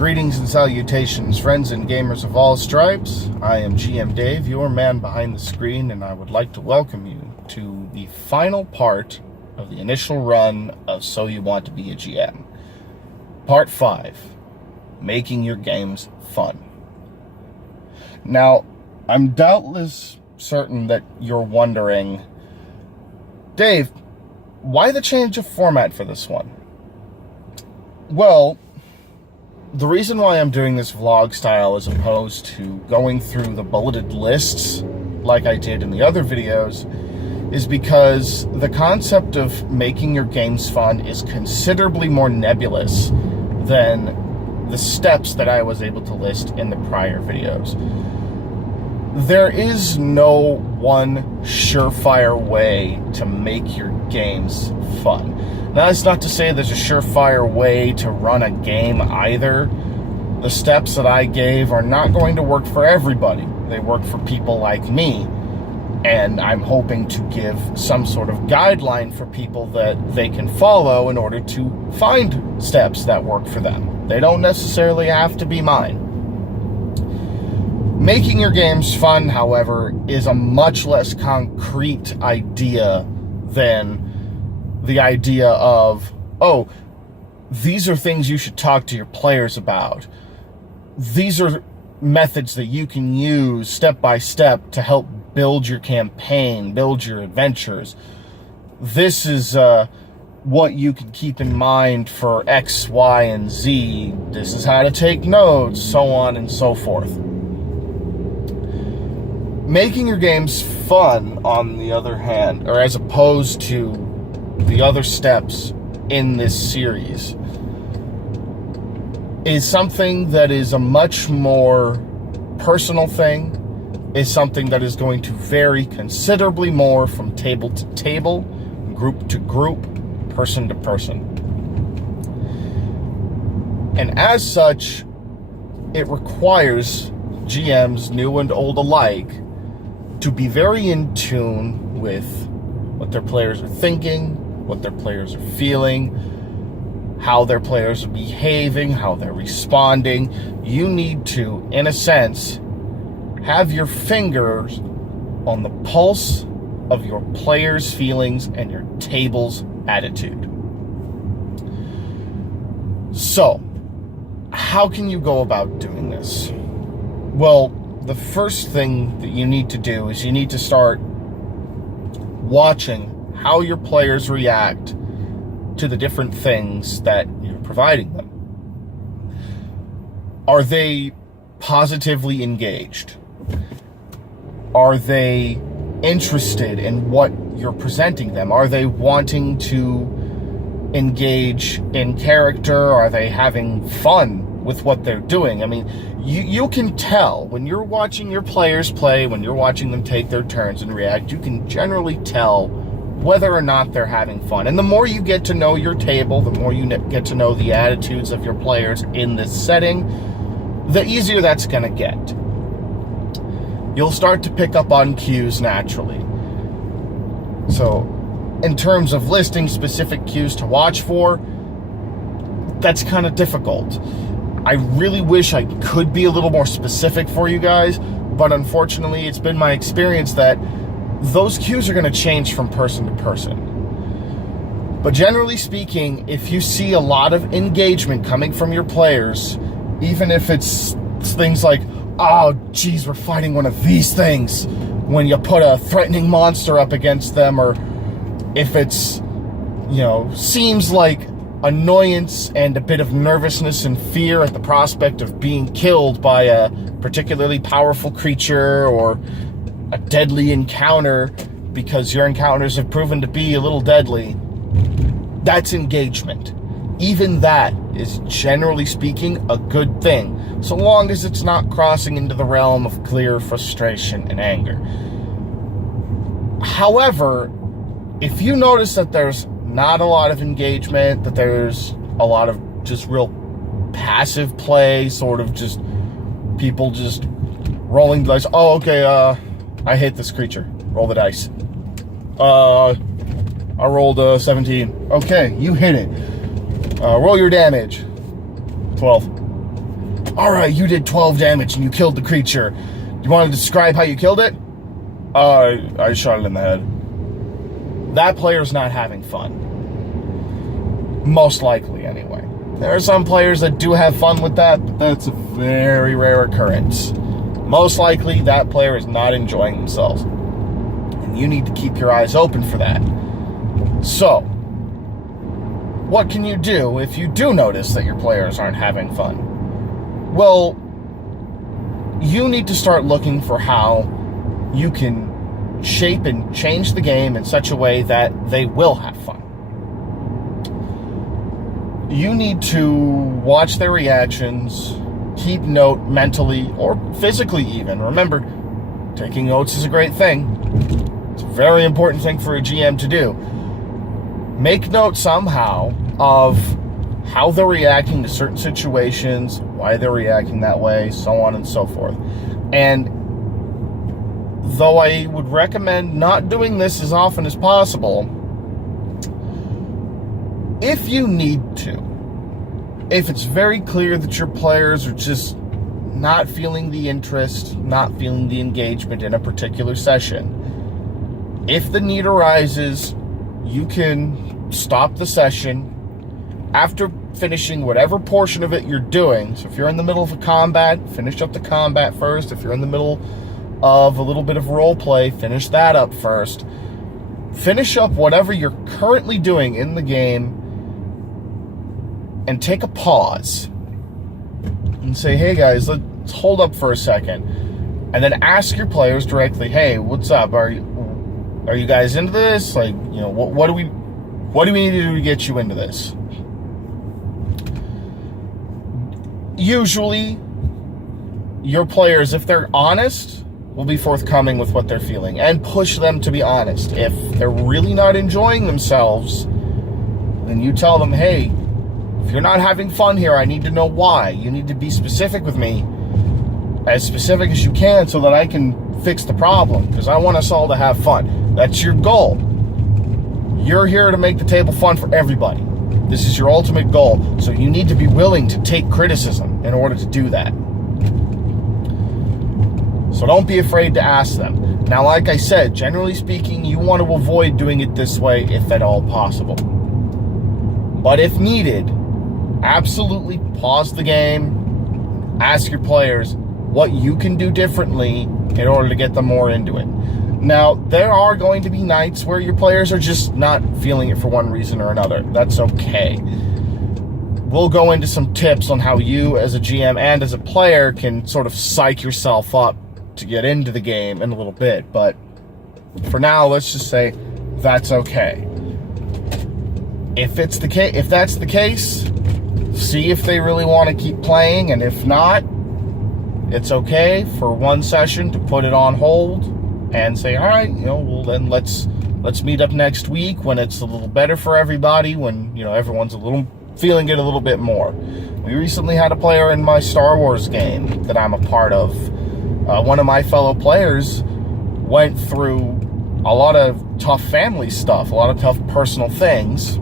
Greetings and salutations, friends and gamers of all stripes. I am GM Dave, your man behind the screen, and I would like to welcome you to the final part of the initial run of So You Want to Be a GM. Part 5, Making Your Games Fun. Now, I'm doubtless certain that you're wondering, Dave, why the change of format for this one? Well, the reason why I'm doing this vlog style as opposed to going through the bulleted lists like I did in the other videos is because the concept of making your games fun is considerably more nebulous than the steps that I was able to list in the prior videos. There is no one surefire way to make your games fun. Now, that's not to say there's a surefire way to run a game either. The steps that I gave are not going to work for everybody. They work for people like me. And I'm hoping to give some sort of guideline for people that they can follow in order to find steps that work for them. They don't necessarily have to be mine. Making your games fun, however, is a much less concrete idea than the idea of, oh, these are things you should talk to your players about. These are methods that you can use step by step to help build your campaign, build your adventures. This is what you can keep in mind for X, Y, and Z. This is how to take notes, so on and so forth. Making your games fun, on the other hand, or as opposed to the other steps in this series, is something that is a much more personal thing, is something that is going to vary considerably more from table to table, group to group, person to person. And as such, it requires GMs, new and old alike, to be very in tune with what their players are thinking, what their players are feeling, how their players are behaving, how they're responding. You need to, in a sense, have your fingers on the pulse of your players' feelings and your table's attitude. So, how can you go about doing this? Well, the first thing that you need to do is you need to start watching how your players react to the different things that you're providing them. Are they positively engaged? Are they interested in what you're presenting them? Are they wanting to engage in character? Are they having fun with what they're doing? I mean, you can tell when you're watching your players play, when you're watching them take their turns and react, you can generally tell whether or not they're having fun. And the more you get to know your table, the more you get to know the attitudes of your players in this setting, the easier that's going to get. You'll start to pick up on cues naturally. So, in terms of listing specific cues to watch for, that's kind of difficult. I really wish I could be a little more specific for you guys, but unfortunately, it's been my experience that those cues are going to change from person to person. But generally speaking, if you see a lot of engagement coming from your players, even if it's things like, oh, geez, we're fighting one of these things, when you put a threatening monster up against them, or if it's, seems like annoyance and a bit of nervousness and fear at the prospect of being killed by a particularly powerful creature or a deadly encounter, because your encounters have proven to be a little deadly, that's engagement. Even that is, generally speaking, a good thing, so long as it's not crossing into the realm of clear frustration and anger. However, if you notice that there's not a lot of engagement, that there's a lot of just real passive play, sort of just people just rolling the dice, oh, okay, I hit this creature. Roll the dice. I rolled a 17. Okay, you hit it. Roll your damage. 12. All right, you did 12 damage and you killed the creature. Do you want to describe how you killed it? I shot it in the head. That player's not having fun. Most likely, anyway. There are some players that do have fun with that, but that's a very rare occurrence. Most likely, that player is not enjoying themselves. And you need to keep your eyes open for that. So, what can you do if you do notice that your players aren't having fun? Well, you need to start looking for how you can shape and change the game in such a way that they will have fun. You need to watch their reactions, keep note mentally or physically even. Remember, taking notes is a great thing. It's a very important thing for a GM to do. Make note somehow of how they're reacting to certain situations, why they're reacting that way, so on and so forth. And though I would recommend not doing this as often as possible, if you need to, if it's very clear that your players are just not feeling the interest, not feeling the engagement in a particular session, if the need arises, you can stop the session after finishing whatever portion of it you're doing. So if you're in the middle of a combat, finish up the combat first. If you're in the middle of a little bit of role play, finish that up first. Finish up whatever you're currently doing in the game and take a pause and say, hey guys, let's hold up for a second. And then ask your players directly, hey, what's up? Are you guys into this? Like, you know, what do we need to do to get you into this? Usually, your players, if they're honest, will be forthcoming with what they're feeling and push them to be honest. If they're really not enjoying themselves, then you tell them, hey, if you're not having fun here, I need to know why. You need to be specific with me, as specific as you can, so that I can fix the problem, because I want us all to have fun. That's your goal. You're here to make the table fun for everybody. This is your ultimate goal, so you need to be willing to take criticism in order to do that. So don't be afraid to ask them. Now, like I said, generally speaking, you want to avoid doing it this way if at all possible. But if needed, absolutely pause the game, ask your players what you can do differently in order to get them more into it. Now, there are going to be nights where your players are just not feeling it for one reason or another. That's okay. We'll go into some tips on how you as a GM and as a player can sort of psych yourself up to get into the game in a little bit. But for now, let's just say that's okay. If that's the case, see if they really want to keep playing, and if not, it's okay for one session to put it on hold and say, all right, you know, well then let's meet up next week when it's a little better for everybody, when, you know, everyone's feeling it a little bit more. We recently had a player in my Star Wars game that I'm a part of. One of my fellow players went through a lot of tough family stuff, a lot of tough personal things.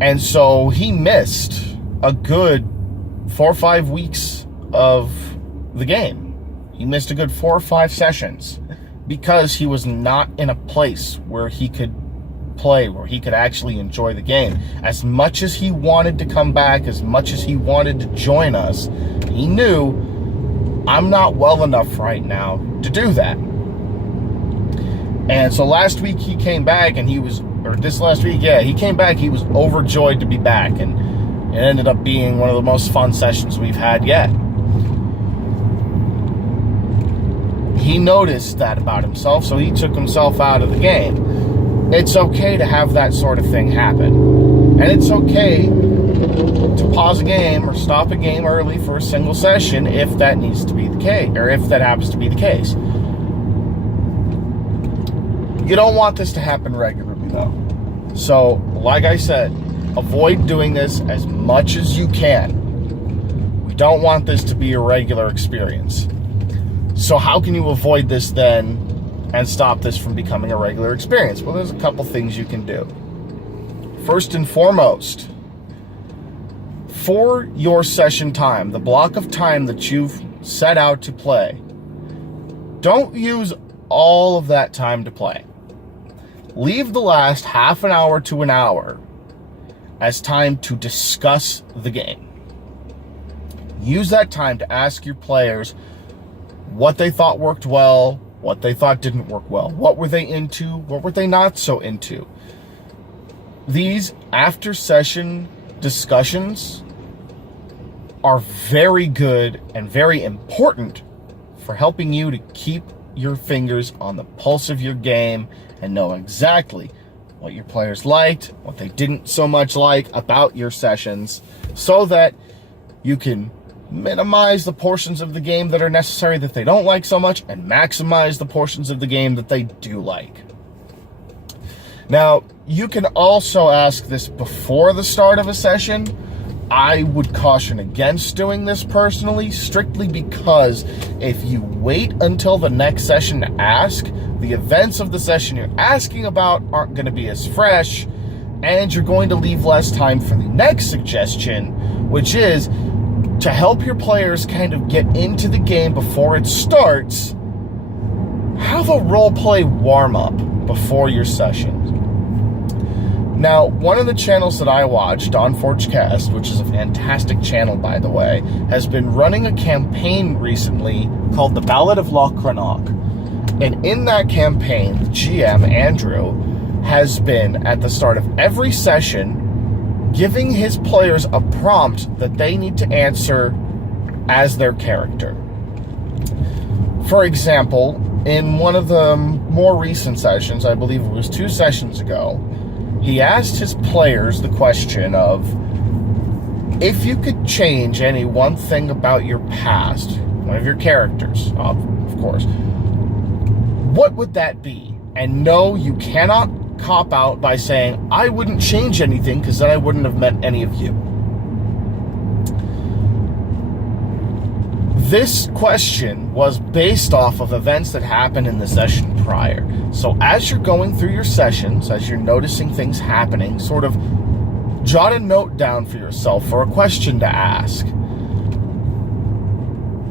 And so he missed a good 4 or 5 weeks of the game. He missed a good 4 or 5 sessions because he was not in a place where he could play, where he could actually enjoy the game. As much as he wanted to come back, as much as he wanted to join us, he knew, I'm not well enough right now to do that. And so last week he came back and he was overjoyed to be back, and it ended up being one of the most fun sessions we've had yet. He noticed that about himself, so he took himself out of the game. It's okay to have that sort of thing happen. And it's okay to pause a game or stop a game early for a single session if that needs to be the case, or if that happens to be the case. You don't want this to happen regularly, though. So, like I said, avoid doing this as much as you can. We don't want this to be a regular experience. So how can you avoid this then and stop this from becoming a regular experience? Well, there's a couple things you can do. First and foremost, for your session time, the block of time that you've set out to play, don't use all of that time to play. Leave the last half an hour to an hour as time to discuss the game. Use that time to ask your players what they thought worked well, what they thought didn't work well, what were they into, what were they not so into. These after-session discussions are very good and very important for helping you to keep your fingers on the pulse of your game and know exactly what your players liked, what they didn't so much like about your sessions, so that you can minimize the portions of the game that are necessary that they don't like so much and maximize the portions of the game that they do like. Now, you can also ask this before the start of a session. I would caution against doing this personally, strictly because if you wait until the next session to ask, the events of the session you're asking about aren't going to be as fresh, and you're going to leave less time for the next suggestion, which is to help your players kind of get into the game before it starts. Have a role-play warm-up before your session. Now, one of the channels that I watch, Dawn Forge Cast, which is a fantastic channel, by the way, has been running a campaign recently called The Ballad of Loch Rannoch. And in that campaign, the GM, Andrew, has been, at the start of every session, giving his players a prompt that they need to answer as their character. For example, in one of the more recent sessions, I believe it was 2 sessions ago, he asked his players the question of, if you could change any one thing about your past, one of your characters, of course, what would that be? And no, you cannot cop out by saying, I wouldn't change anything because then I wouldn't have met any of you. This question was based off of events that happened in the session prior. So as you're going through your sessions, as you're noticing things happening, sort of jot a note down for yourself for a question to ask.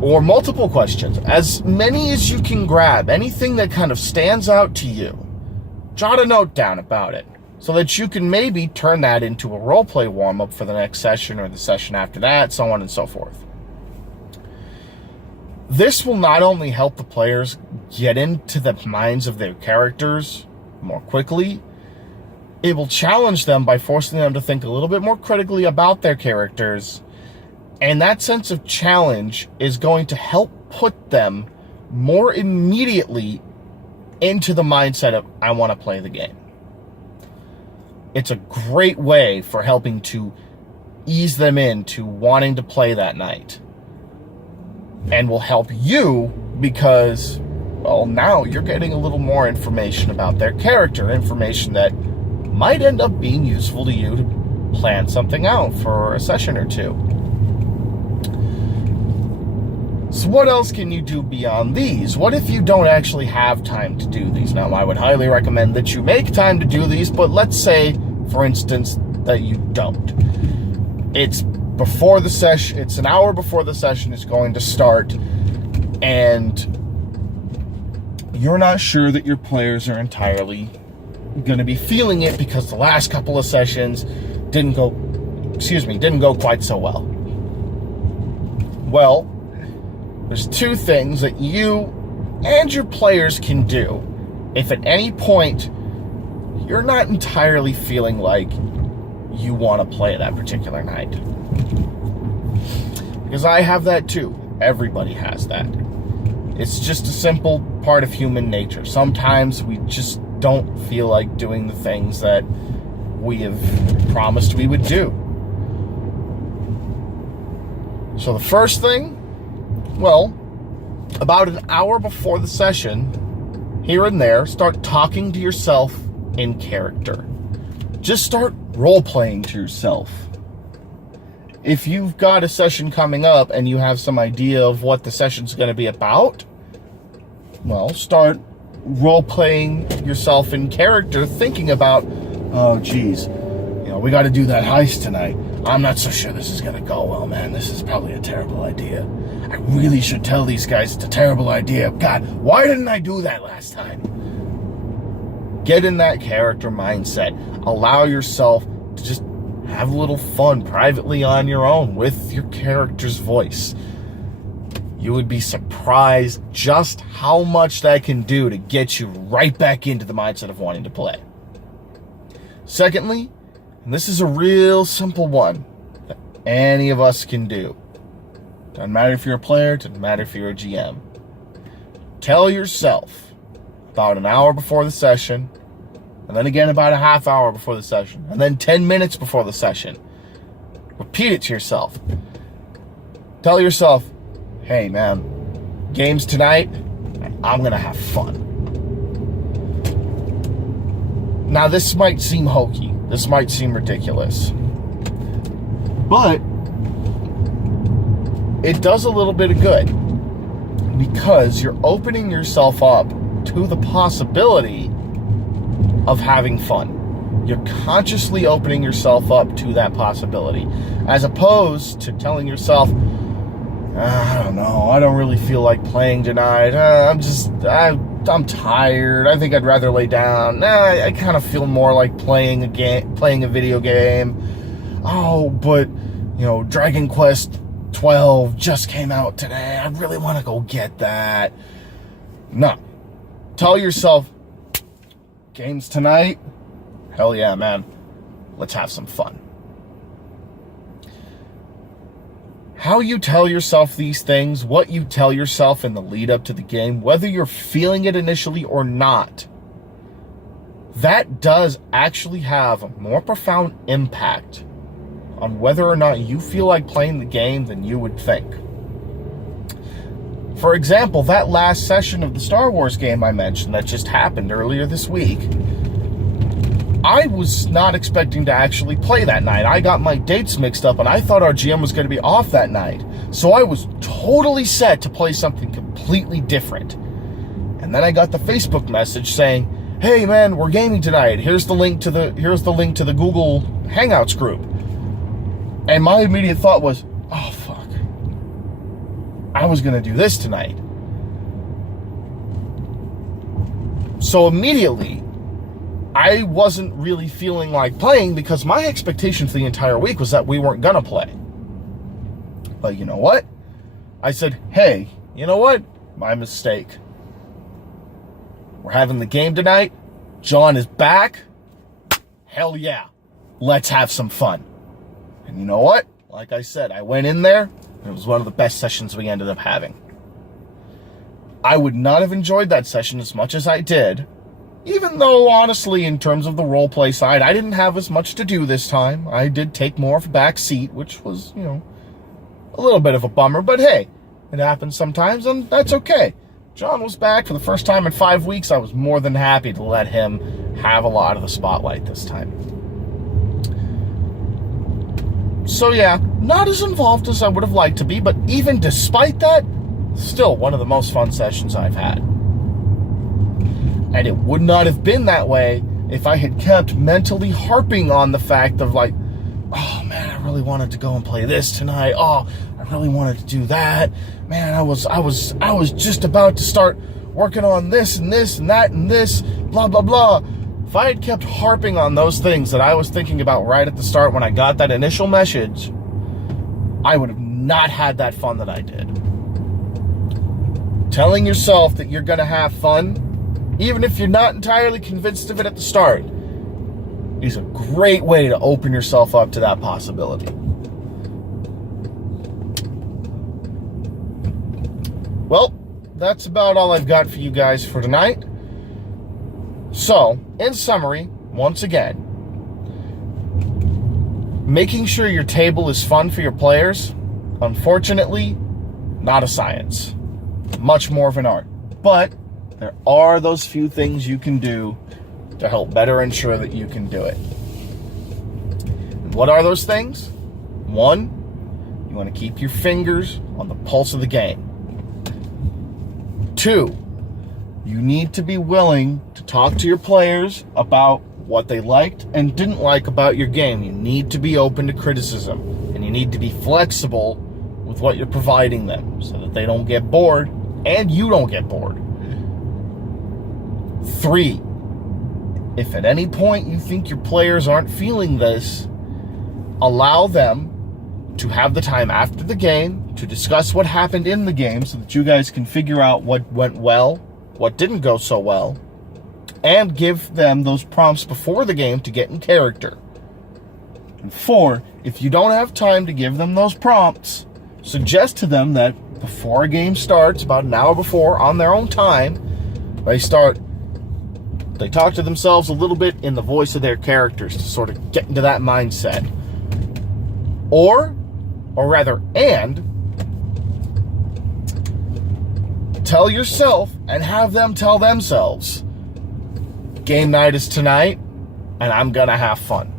Or multiple questions. As many as you can grab. Anything that kind of stands out to you. Jot a note down about it. So that you can maybe turn that into a roleplay warm-up for the next session or the session after that, so on and so forth. This will not only help the players get into the minds of their characters more quickly, it will challenge them by forcing them to think a little bit more critically about their characters, and that sense of challenge is going to help put them more immediately into the mindset of, I want to play the game. It's a great way for helping to ease them into wanting to play that night. And will help you because, well, now you're getting a little more information about their character, information that might end up being useful to you to plan something out for a session or two. So what else can you do beyond these? What if you don't actually have time to do these? Now, I would highly recommend that you make time to do these, but let's say, for instance, that you don't. It's before the session, it's an hour before the session is going to start, and you're not sure that your players are entirely going to be feeling it because the last couple of sessions didn't go quite so well. Well, there's 2 things that you and your players can do if at any point you're not entirely feeling like you want to play that particular night. Because I have that too. Everybody has that. It's just a simple part of human nature. Sometimes we just don't feel like doing the things that we have promised we would do. So the first thing, well, about an hour before the session, here and there, start talking to yourself in character. Just start role-playing to yourself. If you've got a session coming up and you have some idea of what the session's going to be about, well, start role-playing yourself in character, thinking about, oh, geez, we got to do that heist tonight. I'm not so sure this is gonna go well, man. This is probably a terrible idea. I really should tell these guys it's a terrible idea. God, why didn't I do that last time? Get in that character mindset. Allow yourself to just have a little fun privately on your own with your character's voice. You would be surprised just how much that can do to get you right back into the mindset of wanting to play. Secondly, and this is a real simple one that any of us can do. Doesn't matter if you're a player, doesn't matter if you're a GM. Tell yourself about an hour before the session, and then again about a half hour before the session, and then 10 minutes before the session. Repeat it to yourself. Tell yourself, hey man, games tonight, I'm going to have fun. Now this might seem hokey. This might seem ridiculous. But it does a little bit of good because you're opening yourself up to the possibility of having fun. You're consciously opening yourself up to that possibility, as opposed to telling yourself, I don't know, I don't really feel like playing tonight. I'm tired. I think I'd rather lay down. I kind of feel more like playing a video game. Oh, but Dragon Quest 12 just came out today. I really want to go get that. No. Tell yourself, games tonight? Hell yeah, man. Let's have some fun. How you tell yourself these things, what you tell yourself in the lead up to the game, whether you're feeling it initially or not, that does actually have a more profound impact on whether or not you feel like playing the game than you would think. For example, that last session of the Star Wars game I mentioned that just happened earlier this week, I was not expecting to actually play that night. I got my dates mixed up and I thought our GM was going to be off that night. So I was totally set to play something completely different. And then I got the Facebook message saying, hey man, we're gaming tonight. Here's the link to the Google Hangouts group. And my immediate thought was, oh fuck, I was going to do this tonight. So immediately, I wasn't really feeling like playing because my expectation for the entire week was that we weren't going to play. But you know what? I said, hey, you know what? My mistake. We're having the game tonight. John is back. Hell yeah. Let's have some fun. And you know what? Like I said, I went in there, and it was one of the best sessions we ended up having. I would not have enjoyed that session as much as I did, even though, honestly, in terms of the roleplay side, I didn't have as much to do this time. I did take more of a back seat, which was, a little bit of a bummer. But hey, it happens sometimes, and that's okay. John was back for the first time in 5 weeks. I was more than happy to let him have a lot of the spotlight this time. So yeah, not as involved as I would have liked to be, but even despite that, still one of the most fun sessions I've had. And it would not have been that way if I had kept mentally harping on the fact of like, oh man, I really wanted to go and play this tonight. Oh, I really wanted to do that. Man, I was just about to start working on this and this and that and this, blah, blah, blah. If I had kept harping on those things that I was thinking about right at the start when I got that initial message, I would have not had that fun that I did. Telling yourself that you're going to have fun, even if you're not entirely convinced of it at the start, is a great way to open yourself up to that possibility. Well, that's about all I've got for you guys for tonight. So, in summary, once again, making sure your table is fun for your players, unfortunately, not a science. Much more of an art. But there are those few things you can do to help better ensure that you can do it. And what are those things? One, you want to keep your fingers on the pulse of the game. Two, you need to be willing to talk to your players about what they liked and didn't like about your game. You need to be open to criticism, and you need to be flexible with what you're providing them so that they don't get bored and you don't get bored. 3, if at any point you think your players aren't feeling this, allow them to have the time after the game to discuss what happened in the game so that you guys can figure out what went well, what didn't go so well, and give them those prompts before the game to get in character. And 4, if you don't have time to give them those prompts, suggest to them that before a game starts, about an hour before, on their own time, they talk to themselves a little bit in the voice of their characters to sort of get into that mindset. And tell yourself and have them tell themselves, game night is tonight and I'm gonna have fun.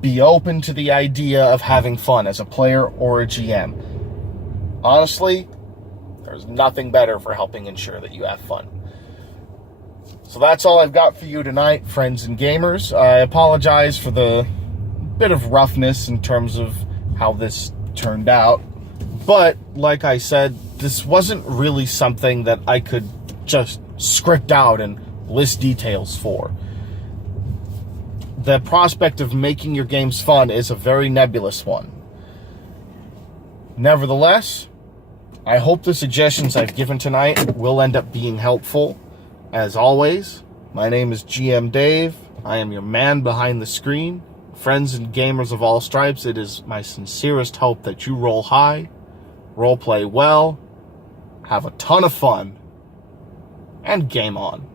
Be open to the idea of having fun as a player or a GM. Honestly, there's nothing better for helping ensure that you have fun. So that's all I've got for you tonight, friends and gamers. I apologize for the bit of roughness in terms of how this turned out. But, like I said, this wasn't really something that I could just script out and list details for. The prospect of making your games fun is a very nebulous one. Nevertheless, I hope the suggestions I've given tonight will end up being helpful. As always, my name is GM Dave. I am your man behind the screen. Friends and gamers of all stripes, it is my sincerest hope that you roll high, role play well, have a ton of fun, and game on.